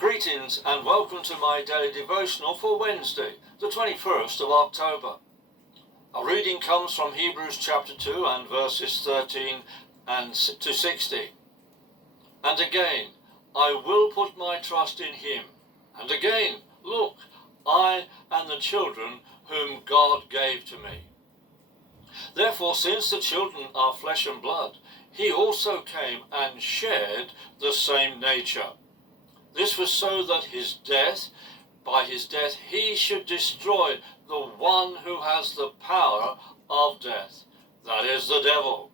Greetings and welcome to my daily devotional for Wednesday, the 21st of October. Our reading comes from Hebrews chapter 2 and verses 13 to 16. And again, I will put my trust in him. And again, look, I and the children whom God gave to me. Therefore, since the children are flesh and blood, he also came and shared the same nature. This was so that by his death, he should destroy the one who has the power of death, that is the devil,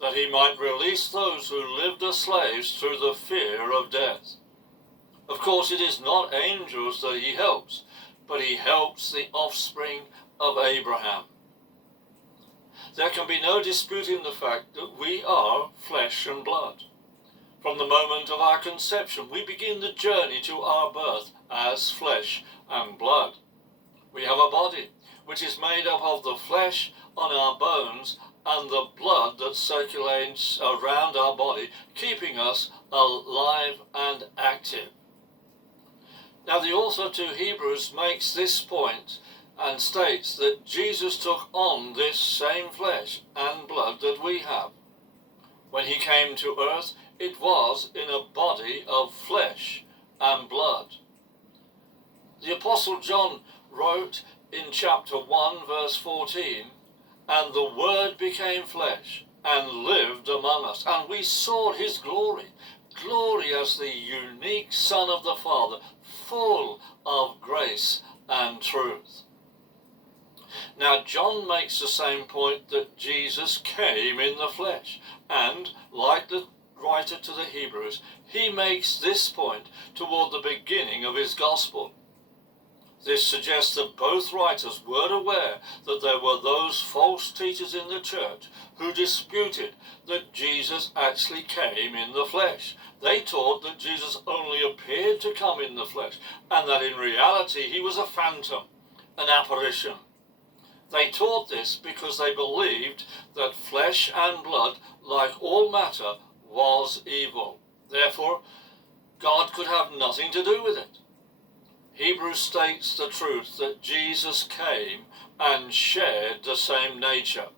that he might release those who lived as slaves through the fear of death. Of course, it is not angels that he helps, but he helps the offspring of Abraham. There can be no disputing the fact that we are flesh and blood. From the moment of our conception, we begin the journey to our birth as flesh and blood. We have a body which is made up of the flesh on our bones and the blood that circulates around our body, keeping us alive and active. Now, the author to Hebrews makes this point and states that Jesus took on this same flesh and blood that we have. When he came to earth, it was in a body of flesh and blood. The Apostle John wrote in chapter 1 verse 14, "And the Word became flesh and lived among us, and we saw his glory, glory as the unique Son of the Father, full of grace and truth." Now, John makes the same point that Jesus came in the flesh, and like the writer to the Hebrews, he makes this point toward the beginning of his gospel. This suggests that both writers were aware that there were those false teachers in the church who disputed that Jesus actually came in the flesh. They taught that Jesus only appeared to come in the flesh, and that in reality he was a phantom, an apparition. They taught this because they believed that flesh and blood, like all matter, was evil. Therefore, God could have nothing to do with it. Hebrews states the truth that Jesus came and shared the same nature.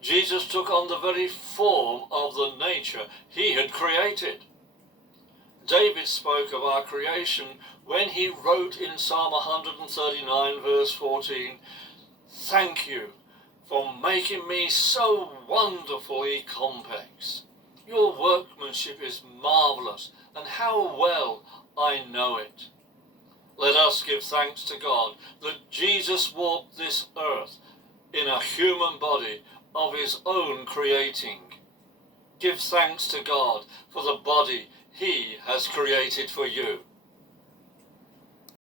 Jesus took on the very form of the nature he had created. David spoke of our creation when he wrote in Psalm 139 verse 14, "Thank you for making me so wonderfully complex. Your workmanship is marvelous, and how well I know it." Let us give thanks to God that Jesus walked this earth in a human body of his own creating. Give thanks to God for the body he has created for you.